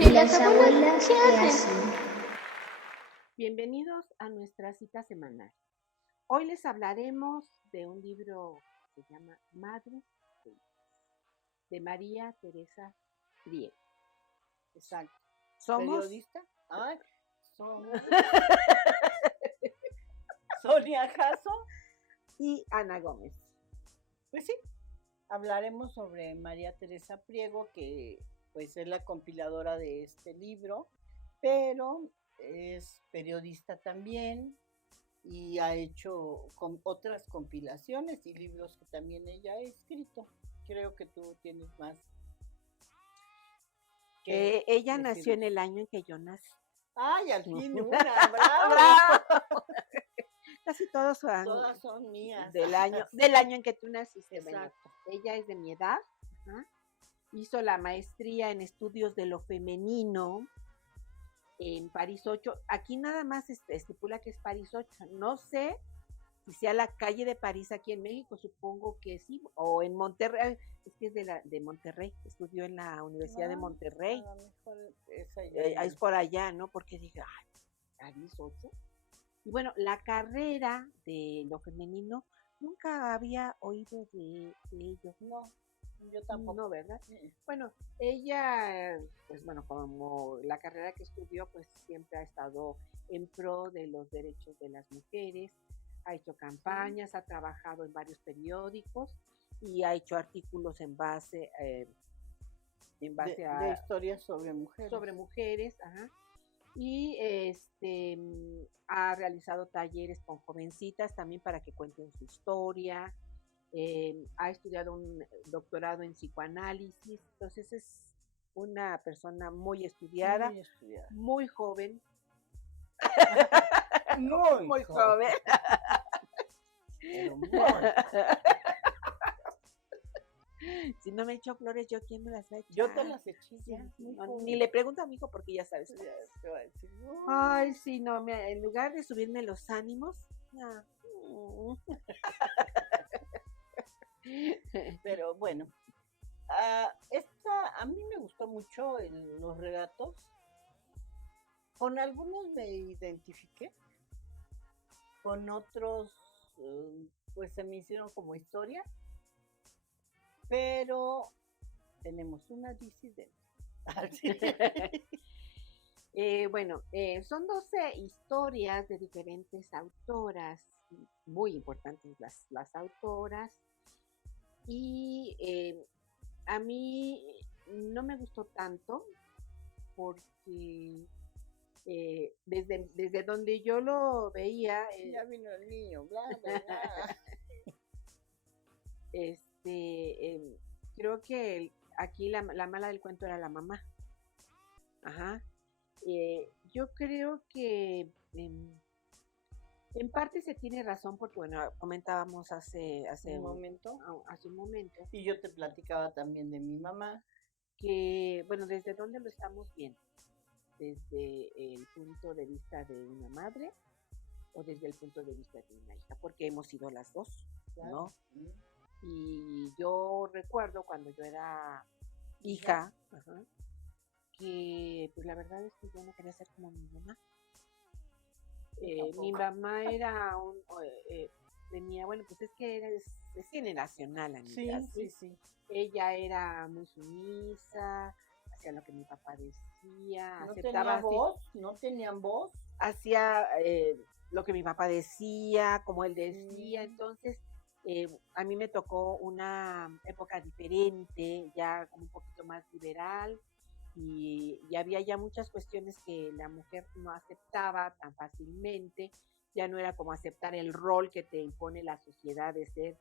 ¿Y las abuelas qué hacen? Bienvenidos a nuestra cita semanal. Hoy les hablaremos de un libro que se llama Madres e Hijas, de María Teresa Priego. Exacto. Somos ¿Periodista? Ay, somos Sonia Jasso y Ana Gómez. Pues sí, hablaremos sobre María Teresa Priego, que pues es la compiladora de este libro, pero es periodista también y ha hecho otras compilaciones y libros que también ella ha escrito. Creo que tú tienes más. Ella nació en el año en que yo nací. ¡Ay, al fin una! ¡Bravo! Casi todas son mías. Del año en que tú naciste. Exacto. Bueno, ella es de mi edad. Ajá. Hizo la maestría en estudios de lo femenino en París 8. Aquí nada más estipula que es París 8. No sé si sea la calle de París aquí en México, supongo que sí, o en Monterrey, es que es de Monterrey, estudió en la Universidad de Monterrey. A lo mejor es por allá, ¿no? Porque dije, ay, París 8. Y bueno, la carrera de lo femenino, nunca había oído de ellos. No, yo tampoco. No, ¿verdad? Bueno, ella, pues bueno, como la carrera que estudió, pues siempre ha estado en pro de los derechos de las mujeres, ha hecho campañas, ha trabajado en varios periódicos y ha hecho artículos en base a de historias sobre mujeres. Sobre mujeres, ajá. Y ha realizado talleres con jovencitas también para que cuenten su historia. Ha estudiado un doctorado en psicoanálisis, entonces es una persona muy estudiada, muy joven. Muy joven. Pero muy. Si no me echo flores, ¿yo quién me las va a echar? Yo te las eché. Sí, ni le pregunto a mi hijo porque ya sabes. Ay, sí, no, mira, en lugar de subirme los ánimos. Pero bueno, a mí me gustó mucho los relatos. Con algunos me identifiqué, con otros pues se me hicieron como historia, pero tenemos una disidencia. Bueno, son 12 historias de diferentes autoras, muy importantes las autoras, y a mí no me gustó tanto porque desde donde yo lo veía, ya vino el niño, bla, bla, bla. Creo que aquí la mala del cuento era la mamá. Ajá. Yo creo que en parte se tiene razón porque, bueno, comentábamos hace un momento. Y yo te platicaba también de mi mamá. Que, bueno, ¿desde dónde lo estamos viendo? ¿Desde el punto de vista de una madre o desde el punto de vista de una hija? Porque hemos sido las dos, ¿no? Y yo recuerdo cuando yo era hija, que pues la verdad es que yo no quería ser como mi mamá. Mi mamá era tenía, bueno, pues es que es generacional, amiga. Sí. Ella era muy sumisa, hacía lo que mi papá decía, no aceptaba no tenían voz, hacía lo que mi papá decía, como él decía. Entonces a mí me tocó una época diferente, ya un poquito más liberal, y había ya muchas cuestiones que la mujer no aceptaba tan fácilmente. Ya no era como aceptar el rol que te impone la sociedad de ser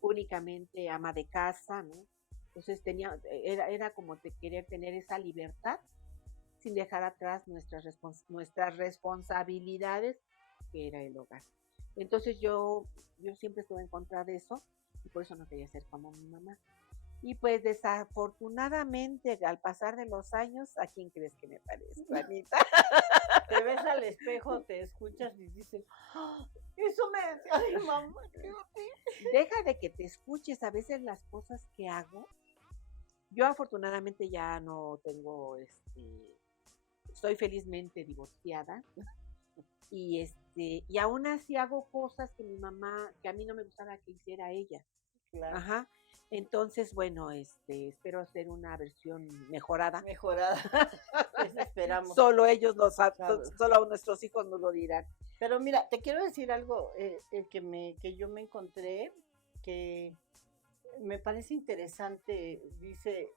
únicamente ama de casa, ¿no? Entonces era como querer tener esa libertad sin dejar atrás nuestras responsabilidades, que era el hogar. Entonces yo siempre estuve en contra de eso y por eso no quería ser como mi mamá. Y pues desafortunadamente al pasar de los años, ¿a quién crees que me parezco, Anita? Te ves al espejo, te escuchas y dices, ¡oh! Eso me decía mi mamá. Deja de que te escuches, a veces las cosas que hago Yo afortunadamente ya no tengo, estoy felizmente divorciada y aún así hago cosas que mi mamá, que a mí no me gustaba que hiciera ella. Claro. Ajá. Entonces, bueno, espero hacer una versión mejorada. Mejorada. Eso esperamos. Solo ellos Claro. solo nuestros hijos nos lo dirán. Pero mira, te quiero decir algo que yo me encontré que me parece interesante. Dice,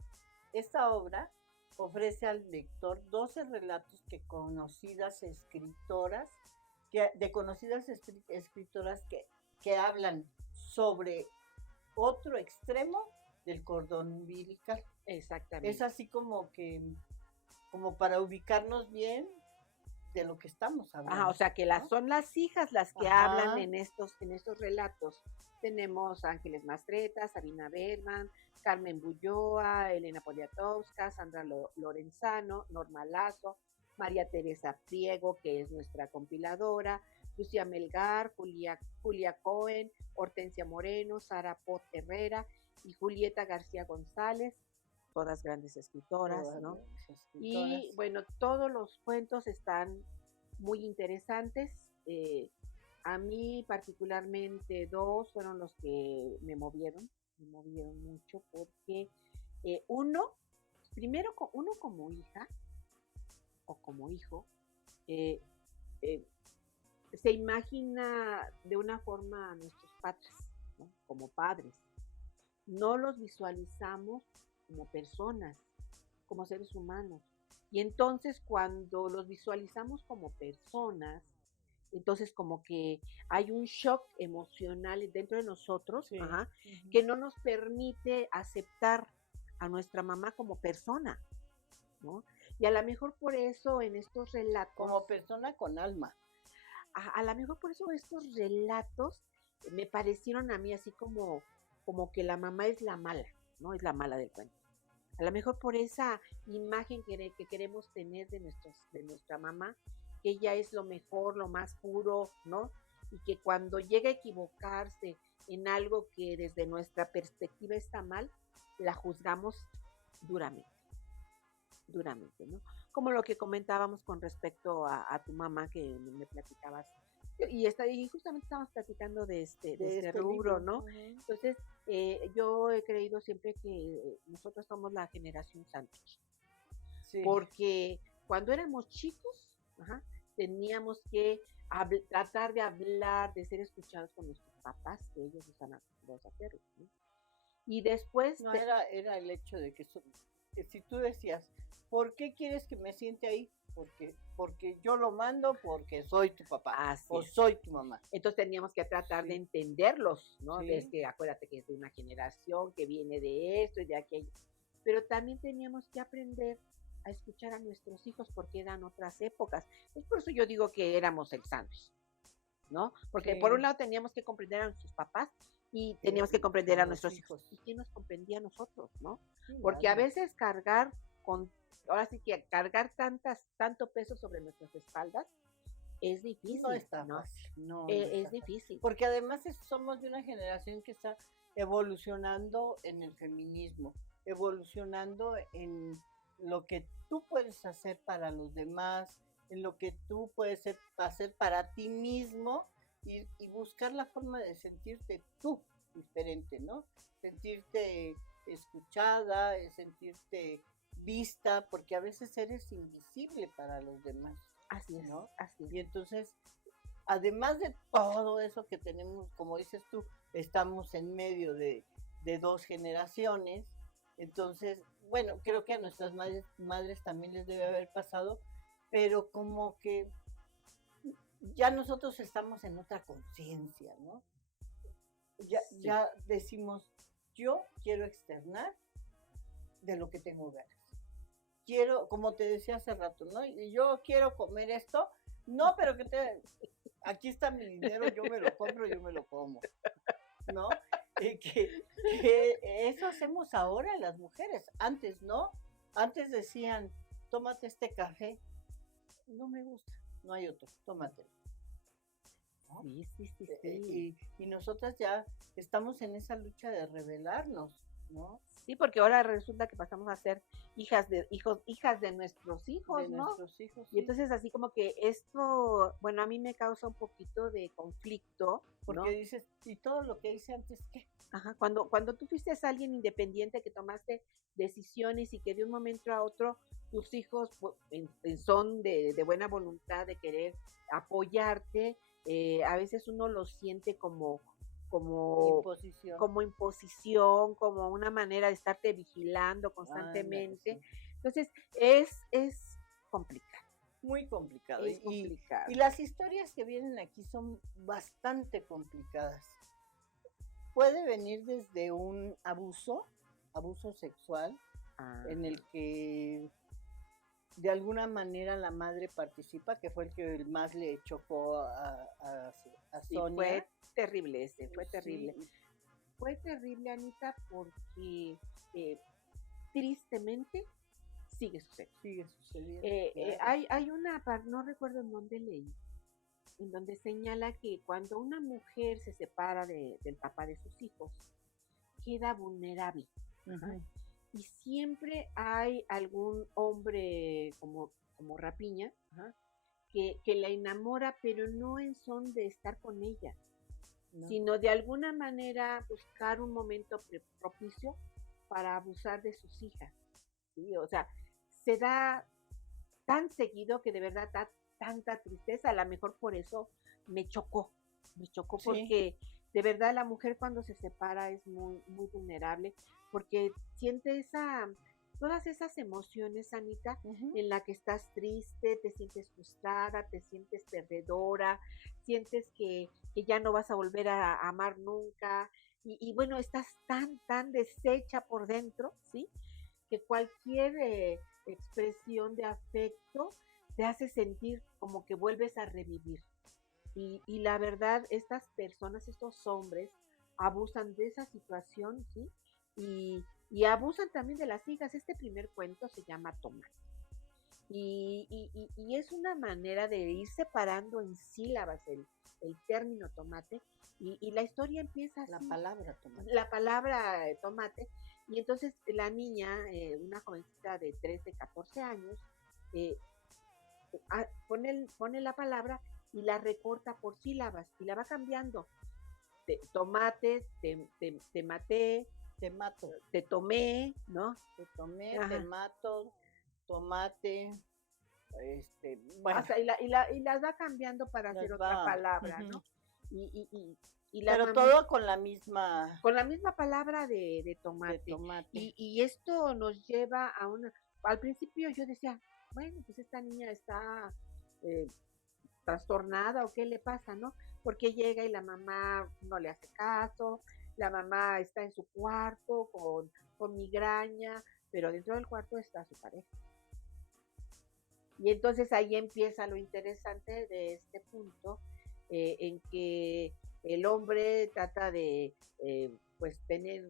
esta obra ofrece al lector 12 relatos de conocidas escritoras que hablan sobre otro extremo del cordón umbilical. Exactamente. Es así como para ubicarnos bien de lo que estamos hablando. O sea que ¿no? son las hijas las que Ajá. hablan en estos relatos. Tenemos Ángeles Mastreta, Sabina Berman, Carmen Bulloa, Elena Poniatowska, Sandra Lorenzano, Norma Lazo, María Teresa Priego, que es nuestra compiladora, Lucía Melgar, Julia Cohen, Hortensia Moreno, Sara Pot Herrera y Julieta García González, todas grandes escritoras, Todas ¿no? grandes escritoras. Y bueno, todos los cuentos están muy interesantes. A mí particularmente 2 fueron los que me movieron mucho porque uno como hija o como hijo, eh, eh, se imagina de una forma a nuestros padres, ¿no? Como padres. No los visualizamos como personas, como seres humanos. Y entonces cuando los visualizamos como personas, entonces como que hay un shock emocional dentro de nosotros, Sí. que no nos permite aceptar a nuestra mamá como persona, ¿no? Y a lo mejor por eso en estos relatos... Como persona con alma. A lo mejor por eso estos relatos me parecieron a mí así como que la mamá es la mala, ¿no? Es la mala del cuento. A lo mejor por esa imagen que queremos tener de nuestra mamá, que ella es lo mejor, lo más puro, ¿no? Y que cuando llega a equivocarse en algo que desde nuestra perspectiva está mal, la juzgamos duramente, ¿no? Como lo que comentábamos con respecto a tu mamá que me platicabas. Y justamente estábamos platicando de este rubro, libro, ¿no? Entonces, yo he creído siempre que nosotros somos la generación sándwich. Sí. Porque cuando éramos chicos, teníamos que tratar de hablar, de ser escuchados con nuestros papás, que ellos están acostumbrados a hacerlo, ¿no? Y después... No, era el hecho de que si tú decías, ¿por qué quieres que me siente ahí? Porque yo lo mando, porque soy tu papá. Así o es. soy tu mamá. Entonces teníamos que tratar Sí. de entenderlos, ¿no? Sí. Es que acuérdate que es de una generación que viene de esto y de aquello. Pero también teníamos que aprender a escuchar a nuestros hijos porque eran otras épocas. Es por eso yo digo que éramos el sándwich, ¿no? Porque Sí. por un lado teníamos que comprender a nuestros papás y teníamos que comprender a nuestros hijos. ¿Y quién nos comprendía a nosotros, no? Sí, Porque a nadie. veces ahora sí que cargar tanto peso sobre nuestras espaldas es difícil. No está ¿no? fácil. No, Es difícil. Porque además somos de una generación que está evolucionando en el feminismo, evolucionando en lo que tú puedes hacer para los demás, en lo que tú puedes hacer para ti mismo y buscar la forma de sentirte tú diferente, ¿no? Sentirte escuchada, sentirte vista, porque a veces eres invisible para los demás. Así es, ¿no? así es. Y entonces, además de todo eso que tenemos, como dices tú, estamos en medio de 2 generaciones, entonces, bueno, creo que a nuestras madres también les debe haber pasado, pero como que ya nosotros estamos en otra conciencia, ¿no? Ya decimos, yo quiero externar de lo que tengo ganas. Quiero, como te decía hace rato, ¿no? Y yo quiero comer esto, no, pero aquí está mi dinero, yo me lo compro, yo me lo como, ¿no? Que eso hacemos ahora las mujeres, antes, ¿no? Antes decían, tómate este café, no me gusta, no hay otro, tómatelo. ¿No? Sí. Y nosotras ya estamos en esa lucha de rebelarnos, ¿no? Sí, porque ahora resulta que pasamos a ser hijas de nuestros hijos, De ¿no? nuestros hijos, Y sí. entonces así como que esto, bueno, a mí me causa un poquito de conflicto, ¿no? Porque dices, ¿y todo lo que hice antes qué? Ajá, cuando tú fuiste alguien independiente que tomaste decisiones y que de un momento a otro tus hijos en son de buena voluntad de querer apoyarte, a veces uno lo siente como, Imposición. como imposición, como una manera de estarte vigilando Ándale, constantemente. sí. Entonces, es complicado, Muy complicado. es complicado. Y las historias que vienen aquí son bastante complicadas. Puede venir desde un abuso sexual, en el que de alguna manera la madre participa, que fue el que más le chocó a Sí, Sonia. fue terrible fue terrible. Sí, Fue terrible, Anita, porque tristemente sigue sucediendo. sigue sucediendo. Claro. Hay una parte, no recuerdo en dónde leí, en donde señala que cuando una mujer se separa del papá de sus hijos, queda vulnerable. Ujú. Y siempre hay algún hombre como rapiña, que la enamora, pero no en son de estar con ella, No. sino de alguna manera buscar un momento propicio para abusar de sus hijas. ¿Sí? O sea, se da tan seguido que de verdad da tanta tristeza. A lo mejor por eso me chocó Sí. porque de verdad la mujer cuando se separa es muy, muy vulnerable porque siente todas esas emociones, Anita, Ujú. en la que estás triste, te sientes frustrada, te sientes perdedora, sientes que ya no vas a volver a amar nunca, y bueno, estás tan deshecha por dentro, ¿sí? Que cualquier expresión de afecto te hace sentir como que vuelves a revivir. Y la verdad, estas personas, estos hombres, abusan de esa situación, ¿sí? Y abusan también de las hijas. Este primer cuento se llama Tomate. Y es una manera de ir separando en sílabas el término tomate. Y la historia empieza así. La palabra tomate. La palabra tomate. Y entonces la niña, una jovencita de 13, 14 años, eh, pone la palabra y la recorta por sílabas y la va cambiando. Tomate, te maté, Te mato. te tomé, ¿no? Te tomé, Ajá. te mato, tomate, bueno. O sea, y las va cambiando para hacer otra palabra, ¿no? Y la Pero mamá, todo con la misma palabra de tomate. de tomate. Y esto nos lleva a al principio yo decía, bueno, pues esta niña está trastornada o qué le pasa, ¿no? Porque llega y la mamá no le hace caso, la mamá está en su cuarto con migraña, pero dentro del cuarto está su pareja. Y entonces ahí empieza lo interesante de este punto, en que el hombre trata de pues tener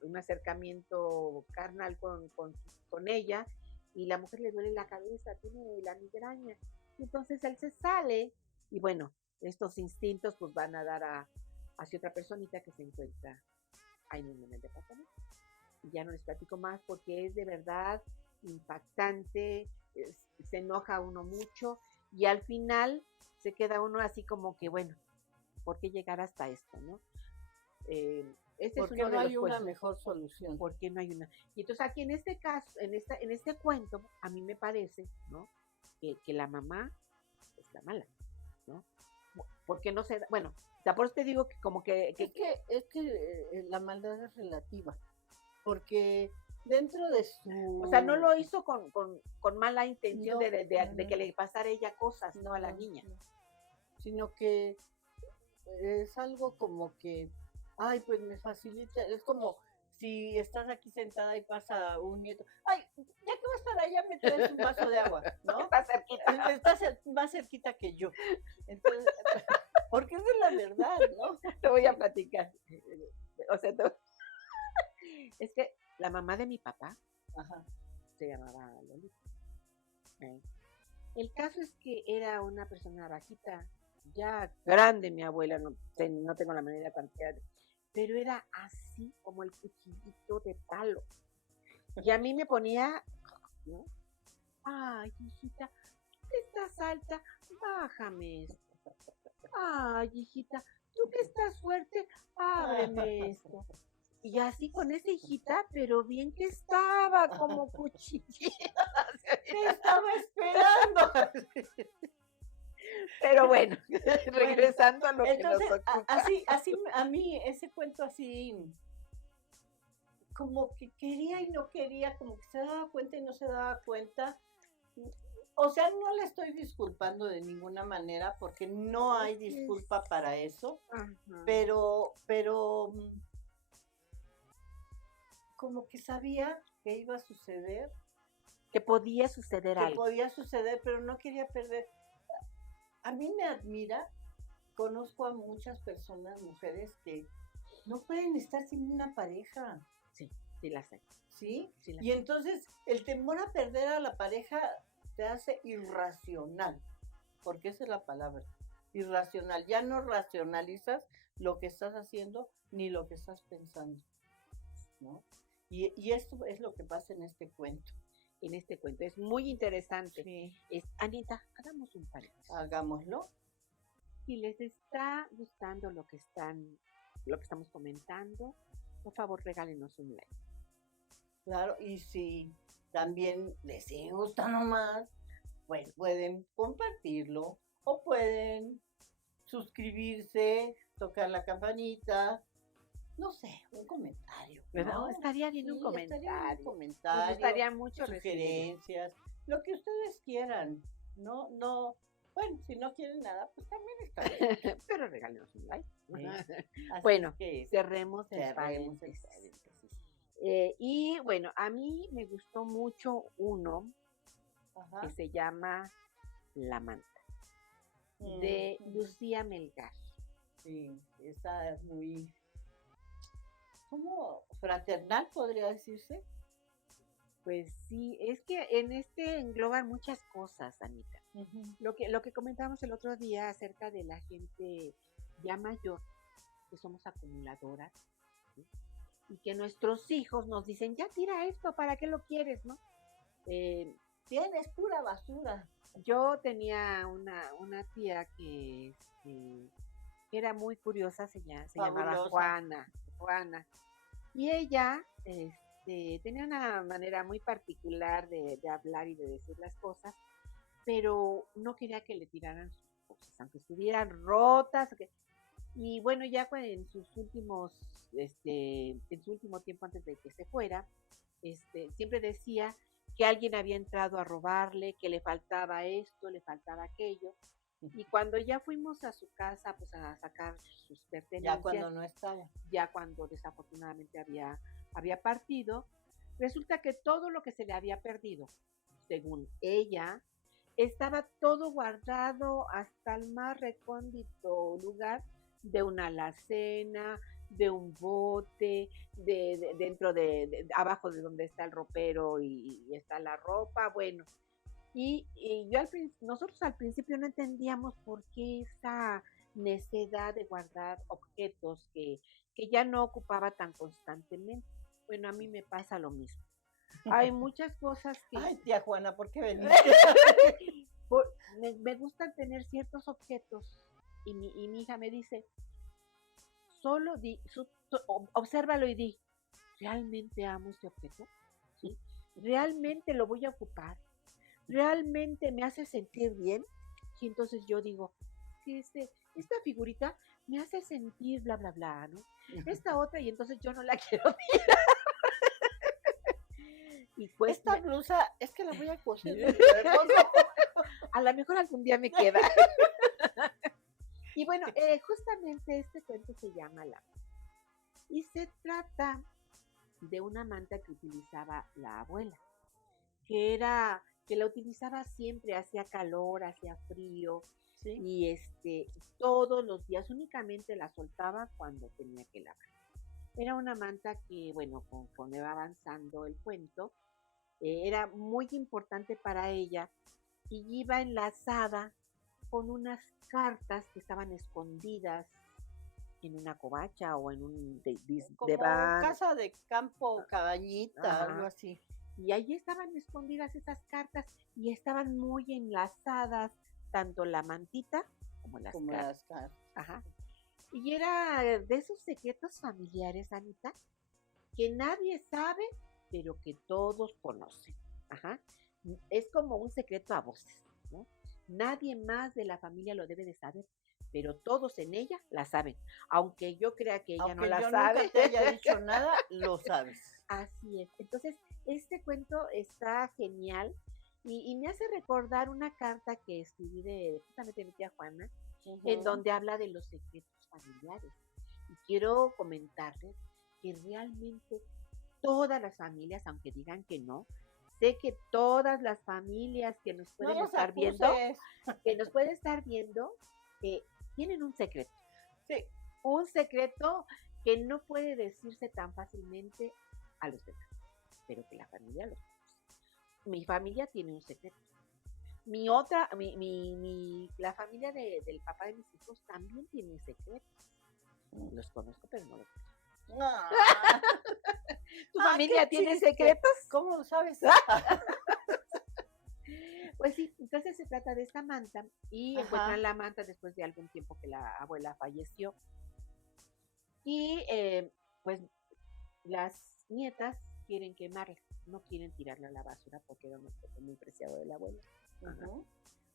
un acercamiento carnal con ella, y la mujer le duele la cabeza, tiene la migraña. Y entonces él se sale, y bueno, estos instintos pues van a dar hacia otra personita que se encuentra ahí mismo en el departamento. Y ya no les platico más porque es de verdad impactante, se enoja uno mucho y al final se queda uno así como que, bueno, ¿por qué llegar hasta esto, no? Este ¿Por es qué uno no de hay los una cuentos. mejor solución? ¿Por qué no hay una? Y entonces aquí en este caso, en este cuento, a mí me parece, ¿no? Que la mamá es la mala, ¿no? Porque no se da, bueno, o sea, por eso te digo que como que Es que la maldad es relativa, porque dentro de su... o sea, no lo hizo con mala intención No, de que le pasara a ella cosas, no a la niña. no. Sino que es algo como que, ay, pues me facilita, es como si estás aquí sentada y pasa un nieto, ay, ya que vas para allá me traes un vaso de agua, ¿no? Está cerquita. Estás más cerquita que yo. Entonces, porque es de la verdad, ¿no? Te voy a platicar. O sea, es que la mamá de mi papá Ajá. se llamaba Lolita. El caso es que era una persona bajita, ya grande mi abuela, no tengo la manera de cuantiar, pero era así como el cuchillito de palo. Y a mí me ponía, ¿no? Ay, hijita, tú que estás alta, bájame esto. Ay, hijita, tú que estás fuerte, ábreme esto. Y así con esa hijita, pero bien que estaba como cuchillito. Te estaba esperando. Pero bueno, regresando a lo que nos Entonces, ocupa. así, a mí ese cuento así, como que quería y no quería, como que se daba cuenta y no se daba cuenta. O sea, no le estoy disculpando de ninguna manera, porque no hay disculpa para eso, Ajá. pero como que sabía que iba a suceder, Que podía suceder que algo. podía suceder, pero no quería perder. A mí me admira, conozco a muchas personas, mujeres, que no pueden estar sin una pareja, Sí, sí la sé. ¿sí? Sí la Y entonces el temor a perder a la pareja te hace irracional, porque esa es la palabra, irracional. Ya no racionalizas lo que estás haciendo ni lo que estás pensando, ¿no? Y esto es lo que pasa en este cuento. En este cuento es muy interesante. Sí. Anita, hagamos un paréntesis. Hagámoslo. Si les está gustando lo que estamos comentando, por favor regálenos un like. Claro, y si también les sigue gustando más, pues pueden compartirlo o pueden suscribirse, tocar la campanita, no sé, un comentario, ¿Verdad? ¿no? Estaría bien un Sí, estaría bien un comentario. Nos comentario, gustaría mucho recibirlo. sugerencias, lo que ustedes quieran. No, bueno, si no quieren nada, pues también está bien. Pero regálenos un like. Así Bueno, es que cerremos el cerremos el paréntesis. paréntesis. Y bueno, a mí me gustó mucho uno Ajá. que se llama La Manta, de Lucía Melgar. Sí, esa es muy, ¿cómo? Fraternal, podría decirse. Pues sí, es que en este engloban muchas cosas, Anita. Lo que comentábamos el otro día acerca de la gente ya mayor, que somos acumuladoras, ¿sí? Y que nuestros hijos nos dicen, ya tira esto, ¿para qué lo quieres, no? Tienes pura basura. Yo tenía una tía que era muy curiosa, se llamaba Fabulosa. Juana, y ella tenía una manera muy particular de hablar y de decir las cosas, pero no quería que le tiraran sus cosas, aunque estuvieran rotas. Y bueno, ya en sus últimos, en su último tiempo antes de que se fuera, siempre decía que alguien había entrado a robarle, que le faltaba esto, le faltaba aquello. Y cuando ya fuimos a su casa, pues a sacar sus pertenencias, Ya cuando no estaba. ya cuando desafortunadamente había partido, resulta que todo lo que se le había perdido, según ella, estaba todo guardado hasta el más recóndito lugar de una alacena, de un bote, dentro abajo de donde está el ropero y está la ropa, bueno. Y nosotros al principio no entendíamos por qué esa necesidad de guardar objetos que ya no ocupaba tan constantemente. Bueno, a mí me pasa lo mismo. Hay muchas cosas que... Ay, tía Juana, ¿por qué veniste? me gustan tener ciertos objetos y mi hija me dice, solo obsérvalo y di, ¿realmente amo este objeto? ¿Sí? ¿Realmente lo voy a ocupar? ¿Realmente me hace sentir bien? Y entonces yo digo, sí, esta figurita me hace sentir bla, bla, bla, ¿no? Esta otra, y entonces yo no la quiero tirar. Y pues esta blusa, es que la voy a coser. A lo mejor algún día me queda. Y bueno, justamente este cuento se llama La Manta. Y se trata de una manta que utilizaba la abuela, que la utilizaba siempre, hacía calor, hacía frío, ¿sí? Y todos los días únicamente la soltaba cuando tenía que lavar. Era una manta que, bueno, conforme va avanzando el cuento, era muy importante para ella y iba enlazada con unas cartas que estaban escondidas en una covacha o en un Como desván. casa de campo, cabañita, algo Ajá. así. Y ahí estaban escondidas esas cartas y estaban muy enlazadas, tanto la mantita como las Como cartas. las cartas. Ajá. Y era de esos secretos familiares, Anita, que nadie sabe, pero que todos conocen. Ajá. Es como un secreto a voces, ¿no? Nadie más de la familia lo debe de saber, pero todos en ella la saben. Aunque yo crea que ella Aunque no la yo sabe. nunca te haya dicho nada, lo sabes. Así es. Entonces, este cuento está genial y me hace recordar una carta que escribí de justamente mi tía Juana, en donde habla de los secretos familiares. Y quiero comentarles que realmente todas las familias, aunque digan que no, sé que todas las familias que nos No pueden los estar viendo, acuses. eh, tienen un secreto. Sí, Un secreto que no puede decirse tan fácilmente a los demás, pero que la familia lo conoce. Mi familia tiene un secreto. La familia del papá de mis hijos también tiene secretos. Los conozco, pero no los conozco. no. ¿Tu Ah, familia qué tiene chiste. secretos? ¿Cómo lo sabes? Pues sí, entonces se trata de esta manta y Ajá. encuentran la manta después de algún tiempo que la abuela falleció. Y pues las nietas quieren quemarla, no quieren tirarla a la basura porque era un objeto muy preciado de la abuela. Ajá. Ujú.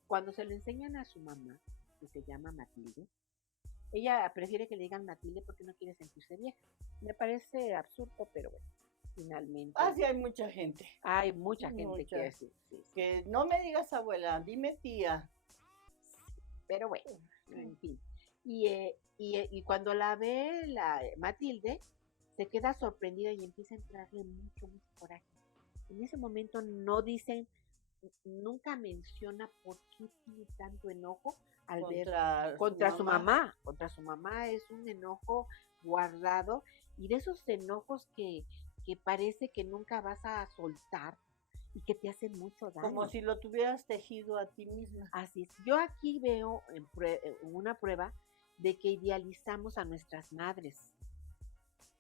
Cuando se lo enseñan a su mamá, que se llama Matilde, ella prefiere que le digan Matilde porque no quiere sentirse vieja. Me parece absurdo, pero bueno, finalmente. Ah, sí, hay mucha gente. Hay mucha gente Mucha. que así. Sí. Que no me digas abuela, dime tía. Pero bueno, en fin. Y cuando la ve la Matilde, se queda sorprendida y empieza a entrarle mucho coraje. En ese momento no dicen, nunca menciona por qué tiene tanto enojo al ver contra su mamá. Contra su mamá es un enojo guardado y de esos enojos que parece que nunca vas a soltar y que te hacen mucho daño. Como si lo tuvieras tejido a ti misma. Así es. Yo aquí veo una prueba de que idealizamos a nuestras madres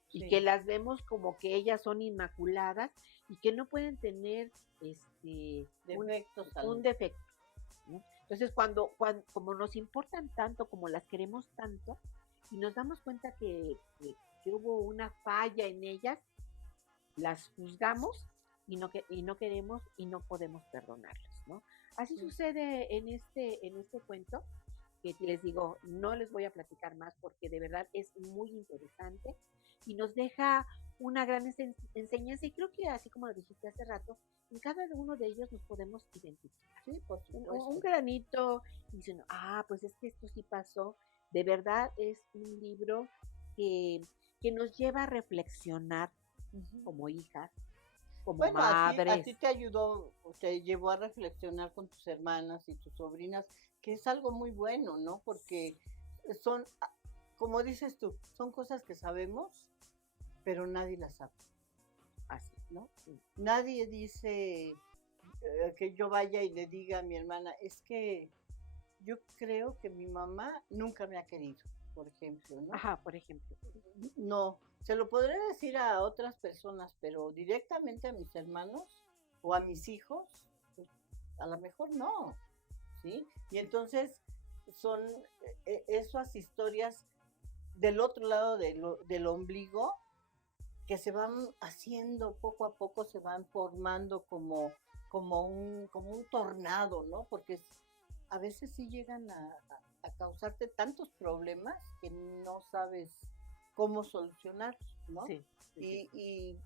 y Sí. que las vemos como que ellas son inmaculadas y que no pueden tener Defectos un defecto, ¿no? Entonces, como nos importan tanto, como las queremos tanto, y nos damos cuenta que hubo una falla en ellas, las juzgamos y no queremos y no podemos perdonarlas, ¿no? Así sucede en este cuento, que les digo, no les voy a platicar más porque de verdad es muy interesante y nos deja una gran enseñanza y creo que así como lo dijiste hace rato, en cada uno de ellos nos podemos identificar. Sí, por supuesto. Un granito, diciendo, pues es que esto sí pasó. De verdad es un libro que nos lleva a reflexionar como hijas, como madres. A ti te ayudó, te llevó a reflexionar con tus hermanas y tus sobrinas, que es algo muy bueno, ¿no? Porque son, como dices tú, son cosas que sabemos, pero nadie las sabe. Así, ¿no? Sí. Nadie dice que yo vaya y le diga a mi hermana, es que yo creo que mi mamá nunca me ha querido, por ejemplo, ¿no? Ajá, por ejemplo. No, se lo podré decir a otras personas, pero directamente a mis hermanos o a mis hijos, pues, a lo mejor no, ¿sí? Y entonces son esas historias del otro lado del ombligo que se van haciendo poco a poco, se van formando como un tornado, ¿no? Porque a veces sí llegan a causarte tantos problemas que no sabes cómo solucionarlos, ¿no? Sí. Y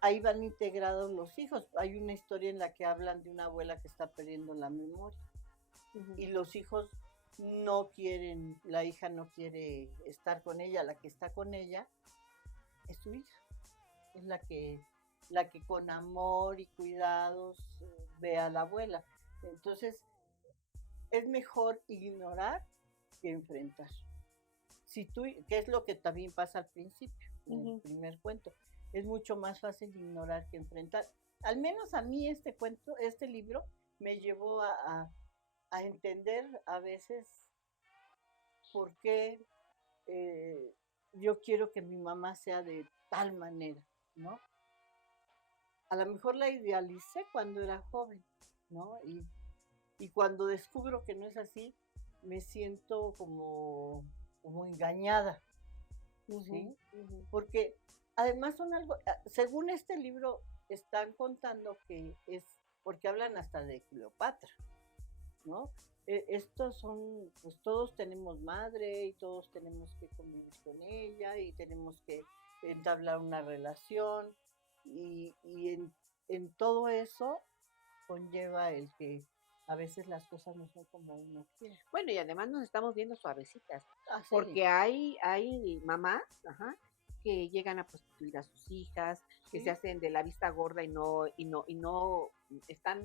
ahí van integrados los hijos. Hay una historia en la que hablan de una abuela que está perdiendo la memoria. Y los hijos no quieren, la hija no quiere estar con ella, la que está con ella es su hija. Es la que con amor y cuidados ve a la abuela. Entonces, es mejor ignorar que enfrentar. Que es lo que también pasa al principio, en el primer cuento. Es mucho más fácil ignorar que enfrentar. Al menos a mí este libro me llevó a entender a veces por qué yo quiero que mi mamá sea de tal manera, ¿no? A lo mejor la idealicé cuando era joven, ¿no? Y cuando descubro que no es así, me siento como engañada, ¿sí? Porque además son algo, según este libro, están contando que es, porque hablan hasta de Cleopatra, ¿no? Estos son, pues todos tenemos madre y todos tenemos que convivir con ella y tenemos que entablar una relación y en todo eso conlleva el que a veces las cosas no son como uno quiere. Bueno, y además nos estamos viendo suavecitas, Ah, sí. porque hay mamás, ajá, que llegan a prostituir a sus hijas, que Sí. se hacen de la vista gorda y no están,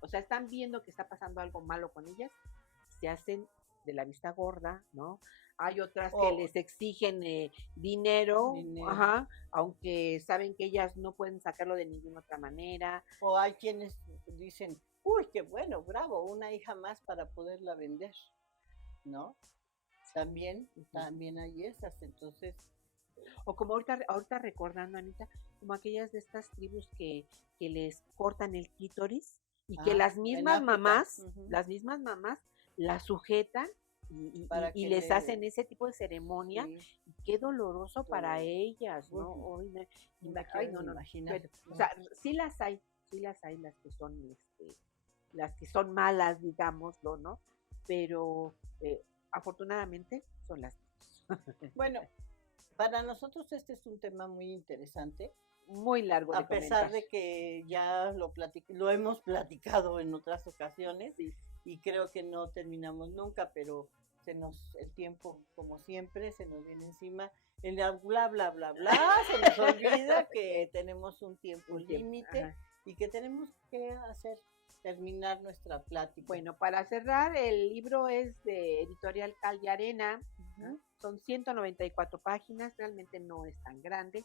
o sea, están viendo que está pasando algo malo con ellas, se hacen de la vista gorda, ¿no? Hay otras que les exigen dinero, ajá, aunque saben que ellas no pueden sacarlo de ninguna otra manera. O hay quienes dicen, uy, qué bueno, bravo, una hija más para poderla vender, ¿no? También hay esas, entonces. O como ahorita recordando, Anita, como aquellas de estas tribus que les cortan el clítoris y que las mismas mamás, las sujetan y les hacen ese tipo de ceremonia. Sí. Y qué doloroso para ellas, ¿no? No. Imagínate. O sea, sí las hay las que son malas, digámoslo, ¿no? Pero afortunadamente son las bueno, para nosotros este es un tema muy interesante. Muy largo de a pesar comentar. De que ya lo hemos platicado en otras ocasiones, sí. Y creo que no terminamos nunca, pero el tiempo, como siempre, se nos viene encima. En el bla, bla, bla, bla, se nos olvida que tenemos un tiempo límite y que tenemos que terminar nuestra plática. Bueno, para cerrar, el libro es de Editorial Cal y Arena. Son 194 páginas, realmente no es tan grande,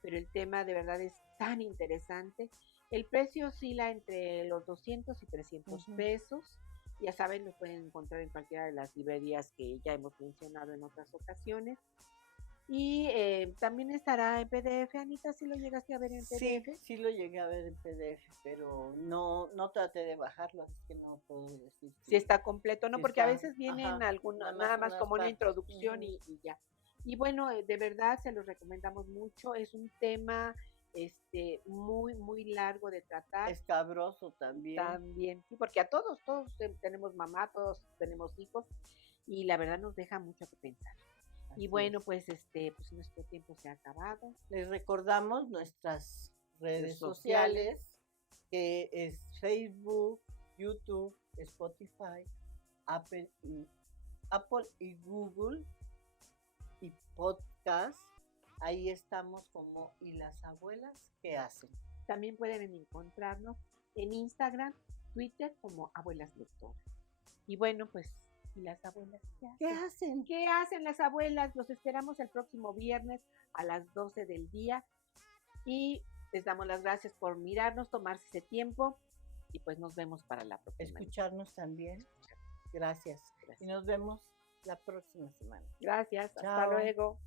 pero el tema de verdad es tan interesante. El precio oscila entre los 200 y 300 pesos. Ya saben, lo pueden encontrar en cualquiera de las librerías que ya hemos mencionado en otras ocasiones. Y también estará en PDF, Anita, ¿sí lo llegaste a ver en PDF? Sí lo llegué a ver en PDF, pero no traté de bajarlo, así que no puedo decir. Si está completo, ¿no? Porque a veces vienen nada más como una introducción y ya. Y bueno, de verdad se los recomendamos mucho. Es un tema muy, muy largo de tratar. Escabroso también. También, sí, porque a todos tenemos mamá, todos tenemos hijos y la verdad nos deja mucho que pensar. Así y bueno, pues nuestro tiempo se ha acabado. Les recordamos nuestras redes sociales, que es Facebook, YouTube, Spotify, Apple y Google y podcast. Ahí estamos como ¿y las abuelas qué hacen? También pueden encontrarnos en Instagram, Twitter como Abuelas Lectoras. Y bueno, pues ¿y las abuelas qué hacen? ¿Qué hacen las abuelas? Los esperamos el próximo viernes a las 12 del día y les damos las gracias por mirarnos, tomarse ese tiempo y pues nos vemos para la próxima. Escucharnos también. Gracias. Y nos vemos la próxima semana. Gracias. Chao. Hasta luego.